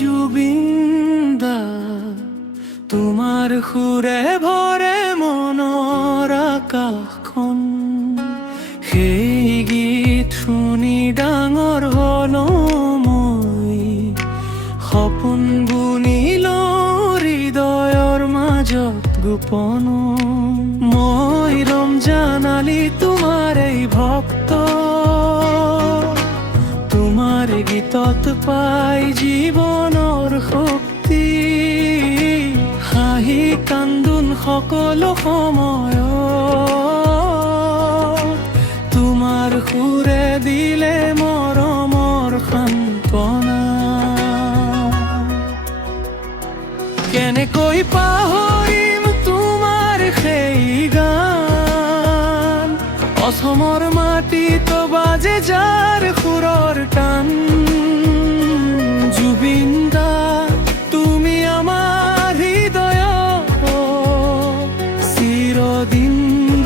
জুবিনদা, তোমাৰ সুৰে ভৰে মনৰ আকাশখন। সেই গীত শুনি ডাঙৰ হলো মই, সপোন বুনিলো হৃদয়ৰ মাজত গোপন। মই ৰমজান আলী তোমাৰ এই ভক্ত, তোমাৰ গীতত পাই জীৱনৰ শক্তি। হাঁহি কান্দোন সকলো সময়ত, তোমাৰ সুৰে দিলে মৰমৰ সান্তনা। কেনেকৈ পাহৰিম তোমাৰ সেই গান, অসমৰ মাটিত বাজে যাৰ সুৰৰ টান। জুবিনদা, তুমি আমাৰ হৃদয়ত চিৰদিন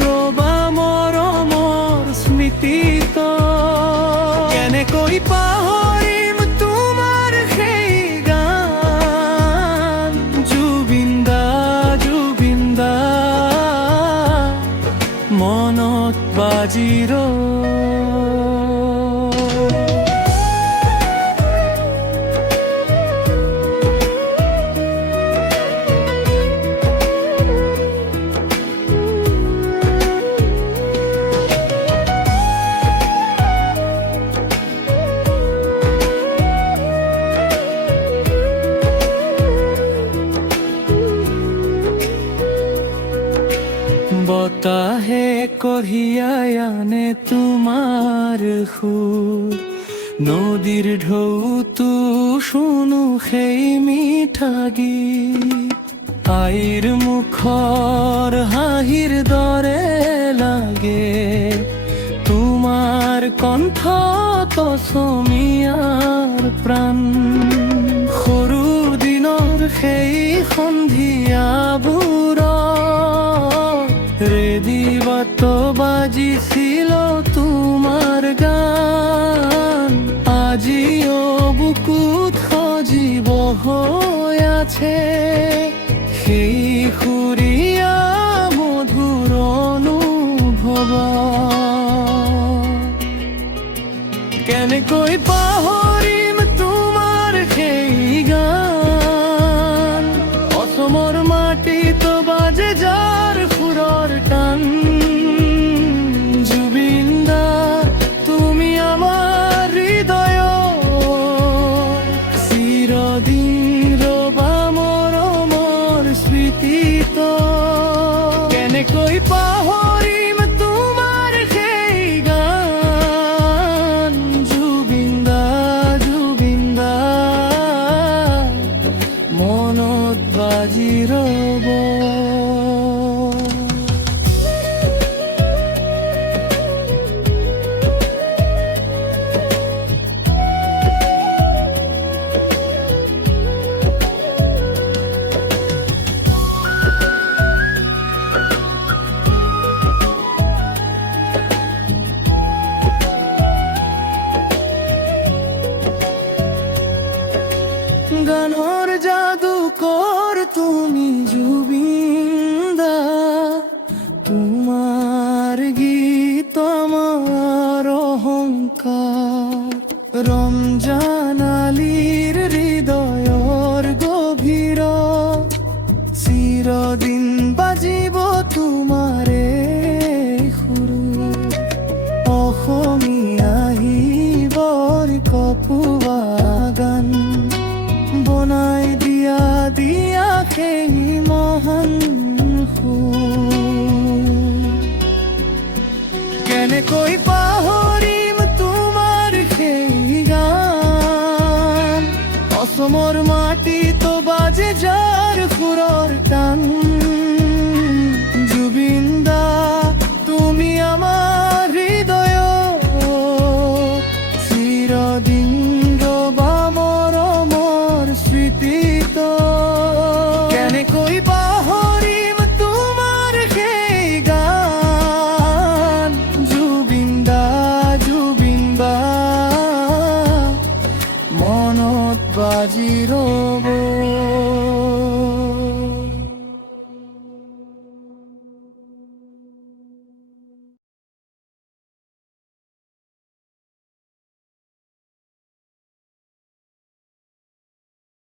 ৰবা মৰমৰ স্মৃতিত। কেনেকৈ পাহৰিম তোমাৰ সেই গান, জুবিনদা জুবিনদা, মনত বাজি বতাহে কঢ়িয়াই আনে তোমাৰ সুৰ, নদীৰ ঢৌটো শুনো সেই মিঠা গীত। আইৰ মুখৰ হাঁহিৰ দৰে লাগে তোমাৰ কণ্ঠত অসমীয়াৰ প্ৰাণ। সৰু দিনৰ সেই সন্ধিয়াবোৰত ৰেডিঅ'ত বাজিছিল তোমাৰ গান। আজিও বুকুত সজীৱ হৈ আছে সেই সুৰীয়া মধুৰ অনুভৱ। কেনেকৈ পাহৰিম তোমাৰ সেই গান, অসমৰ মাটিত বাজে যাৰ সুৰৰ টান। জুবিনদা, তুমি আমাৰ হৃদয়ত চিৰদিন ৰবা মৰমৰ স্মৃতিত। কেনেকৈ পাহৰিম তোমাৰ সেই গান, জুবিনদা জুবিনদা, মনত বাজি ৰব। গানৰ যাদুকৰ তুমি জুবিনদা, তোমাৰ গীত আমাৰ অহংকাৰ। ৰমজান আলীৰ হৃদয়ৰ গভীৰ চিৰদিন বাজিব তোমাৰে সুৰ। অসমীয়া হিবৰ কপুৱা গান বনাই দিয়া সেই মহান সুৰ। কেনেকৈ পাহৰিম তোমাৰ সেই গান, অসমৰ মাটিত বাজে যাৰ সুৰৰ টান। জুবিনদা, তুমি আমাৰ হৃদয়ত চিৰদিন